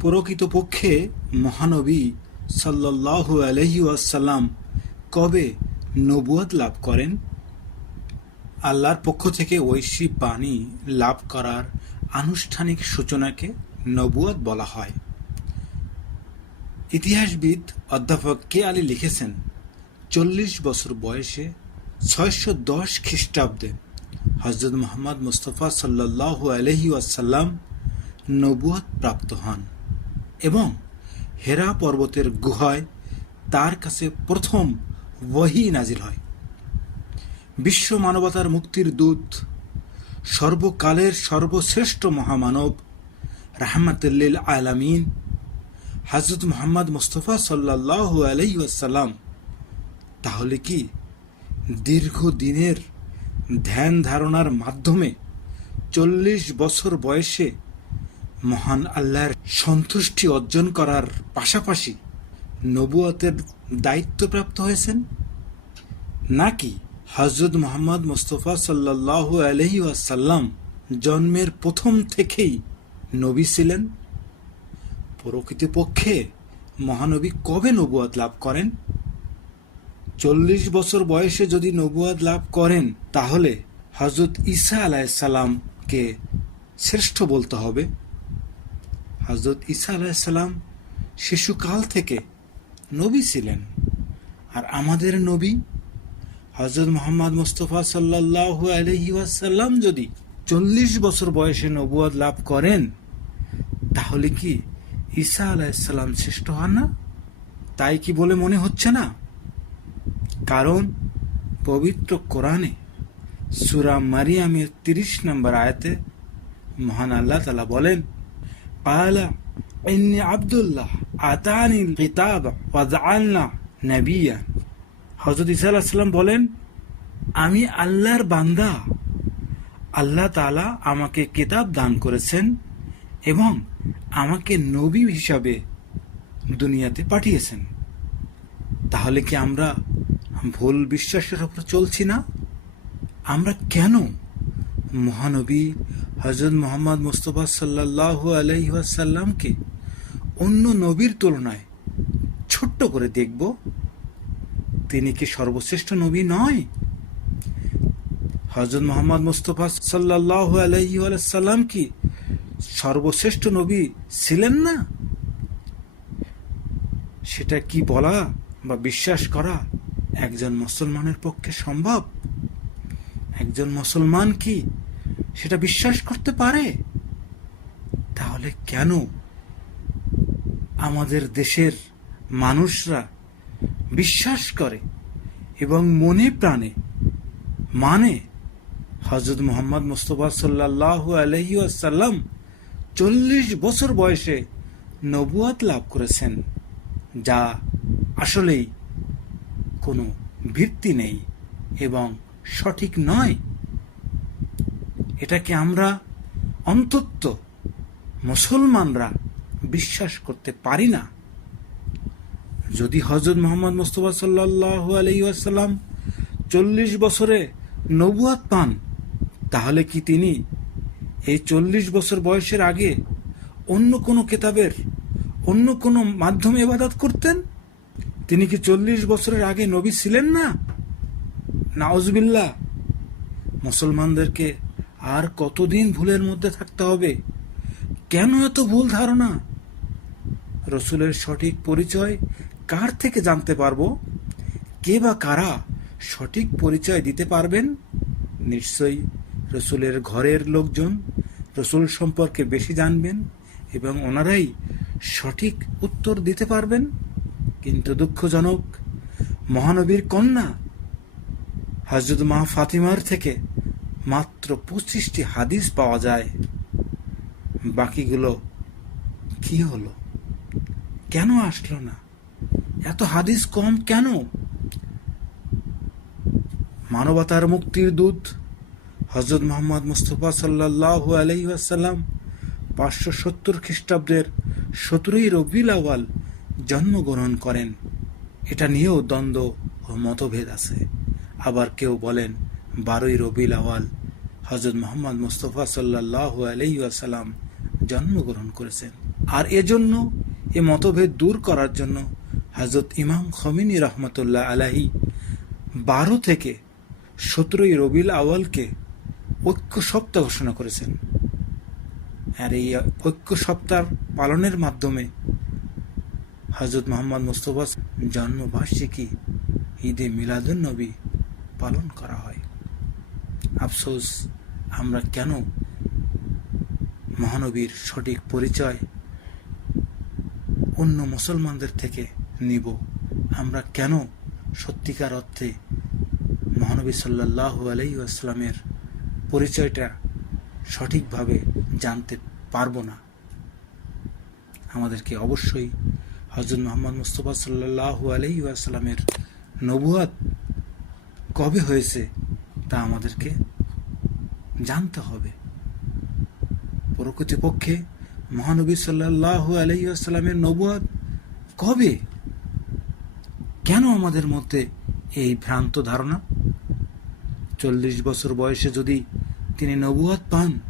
প্রকৃতপক্ষে মহানবী সাল্লাল্লাহু আলহি আসাল্লাম কবে নবুয়াদ লাভ করেন? আল্লাহর পক্ষ থেকে ঐশী বাণী লাভ করার আনুষ্ঠানিক সূচনাকে নবুয়াদ বলা হয়। ইতিহাসবিদ অধ্যাপক কে আলী লিখেছেন, চল্লিশ বছর বয়সে ছয়শো দশ খ্রিস্টাব্দে হজরত মোহাম্মদ মুস্তফা সাল্লাহ আলহি আসাল্লাম নবুয়াদ প্রাপ্ত হন। এবং হেরা পর্বতের গুহায় তার কাছে প্রথম ওয়াহি নাজিল হয়। বিশ্ব মানবতার মুক্তির দূত, সর্বকালের সর্বশ্রেষ্ঠ মহামানব, রাহমাতুল্লিল আলামিন হজরত মোহাম্মদ মুস্তফা সাল্লাহ আলাইসাল্লাম তাহলে কি দীর্ঘ দিনের ধ্যান ধারণার মাধ্যমে চল্লিশ বছর বয়সে মহান আল্লাহর সন্তুষ্টি অর্জন করার পাশাপাশি নবুয়তের দায়িত্বপ্রাপ্ত হয়েছেন? নাকি হজরত মোহাম্মদ মুস্তফা সাল্লাহ আলহি আসাল্লাম জন্মের প্রথম থেকেই নবী ছিলেন? প্রকৃতপক্ষে মহানবী কবে নবুয়াদ লাভ করেন? চল্লিশ বছর বয়সে যদি নবুয়াদ লাভ করেন, তাহলে হজরত ঈসা আলাইসাল্লামকে শ্রেষ্ঠ বলতে হবে। হজরত ঈসা আলাইসাল্লাম শিশুকাল থেকে নবী ছিলেন। আর আমাদের নবী হজরত মোহাম্মদ মুস্তফা সাল্লাহ আলহি ওয়াসাল্লাম যদি চল্লিশ বছর বয়সে নবুয়াদ লাভ করেন, তাহলে কি ঈসা আলাইসাল্লাম শ্রেষ্ঠ হন না? তাই কি বলে মনে হচ্ছে না? কারণ পবিত্র কোরআনে সুরা মারিয়ামের তিরিশ নম্বর আয়াতে মহান আল্লাহ তালা বলেন পালা ইন্নি আবদুল্লাহ আতানি কিতাব ওয়াজআলনা নাবিয়া হজরত ইসা আলাহিসাল্লাম বলেন, আমি আল্লাহর বান্দা। আল্লাহ তালা আমাকে কিতাব দান করেছেন এবং আমাকে নবী হিসাবে দুনিয়াতে পাঠিয়েছেন। তাহলে কি আমরা ভুল বিশ্বাসের উপর চলছি না? আমরা কেন মহানবী হজরত মোহাম্মদ মুস্তফা সাল্লাহ আলহিহাসাল্লামকে অন্য নবীর তুলনায় ছোট্ট করে দেখব। তিনি কি সর্বশ্রেষ্ঠ নবী নয়? হজরত মোহাম্মদ মুস্তফা সাল্লাহ আলহিসাল্লাম কি সর্বশ্রেষ্ঠ নবী ছিলেন না? সেটা কি বলা বা বিশ্বাস করা একজন মুসলমানের পক্ষে সম্ভব? একজন মুসলমান কি সেটা বিশ্বাস করতে পারে? তাহলে কেন আমাদের দেশের মানুষরা বিশ্বাস করে এবং মনে প্রাণে মানে? হজরত মোহাম্মদ মুস্তফা সাল্লাহ আলহি আসাল্লাম চল্লিশ বছর বয়সে নবুয়াত লাভ করেছেন, যা আসলেই কোনো ভিত্তি নেই এবং সঠিক নয়। এটাকে আমরা অন্তত মুসলমানরা বিশ্বাস করতে পারি না। যদি হজরত মোহাম্মদ মুস্তফা সাল্লাহ আলহিহাসাল্লাম চল্লিশ বছরে নবুয়াত পান, তাহলে কি তিনি এই চল্লিশ বছর বয়সের আগে অন্য কোনো কেতাবের, অন্য কোনো মাধ্যমে এবাদাত করতেন? তিনি কি চল্লিশ বছরের আগে নবী ছিলেন না? নাওজবিল্লা মুসলমানদেরকে আর কতদিন ভুলের মধ্যে থাকতে হবে? কেন এত ভুল ধারণা? রসুলের সঠিক পরিচয় কার থেকে জানতে পারব? কে বা কারা সঠিক পরিচয় দিতে পারবেন? নিশ্চয়ই রসুলের ঘরের লোকজন রসুল সম্পর্কে বেশি জানবেন এবং ওনারাই সঠিক উত্তর দিতে পারবেন। কিন্তু দুঃখজনক, মহানবীর কন্যা হাজরত মা ফাতিমার থেকে মাত্র পঁচিশটি হাদিস পাওয়া যায়। বাকিগুলো কি হলো? কেন আসলো না? এত হাদিস কম কেন? মানবতার মুক্তির দূত হজরত মোহাম্মদ মুস্তফা সাল্লাহ আলহিহাসাল্লাম পাঁচশো সত্তর খ্রিস্টাব্দের সতেরোই রবিউল আওয়াল জন্মগ্রহণ করেন। এটা নিয়েও দ্বন্দ্ব ও মতভেদ আছে। আবার কেউ বলেন বারোই রবিল আওয়াল হজরত মোহাম্মদ মুস্তফা সাল্লাহ আলহিহাসাল্লাম জন্মগ্রহণ করেছেন। আর এজন্য এ মতভেদ দূর করার জন্য হজরত ইমাম খমিনী রহমতুল্লাহ আলাহি বারো থেকে সতেরোই রবিল আওয়ালকে ঐক্য সপ্তাহ ঘোষণা করেছেন। আর এই ঐক্য সপ্তাহ পালনের মাধ্যমে হজরত মোহাম্মদ মুস্তফা জন্মবার্ষিকী ঈদে মিলাদুন নবী পালন করা হয়। আফসোস, আমরা কেন মহানবীর সঠিক পরিচয় অন্য মুসলমানদের থেকে নিব? আমরা কেন সত্যিকার অর্থে মহানবী সাল্লাহ আলাই আসলামের পরিচয়টা সঠিকভাবে জানতে পারব না? আমাদেরকে অবশ্যই হজরত মোহাম্মদ মুস্তফা সাল্লাহ আলাই আসলামের নবুয়াত কবে হয়েছে? তা আমাদেরকে জানতে হবে। প্রকৃতপক্ষে মহানবী সাল্লাহ আলাইসাল্লামের নবুয়াদ কবে? কেন আমাদের মধ্যে এই ভ্রান্ত ধারণা? চল্লিশ বছর বয়সে যদি তিনি নবুয়াদ পান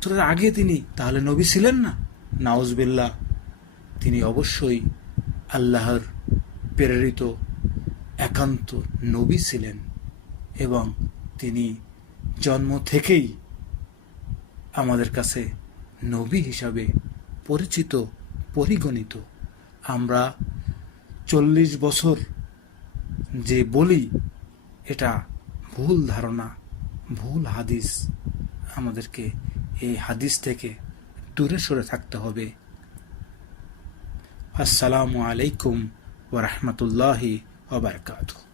তোর আগে তিনি তাহলে নবী ছিলেন না? নাউজবিল্লাহ, তিনি অবশ্যই আল্লাহর প্রেরিত, একান্ত নবী ছিলেন এবং তিনি জন্ম থেকেই আমাদের কাছে নবী হিসাবে পরিচিত, পরিগণিত। আমরা চল্লিশ বছর যে বলি, এটা ভুল ধারণা, ভুল হাদিস। আমাদেরকে এই হাদিস থেকে দূরে সরে থাকতে হবে। আসসালামু আলাইকুম ওরহমতুল্লাহি ওবরকাতুহ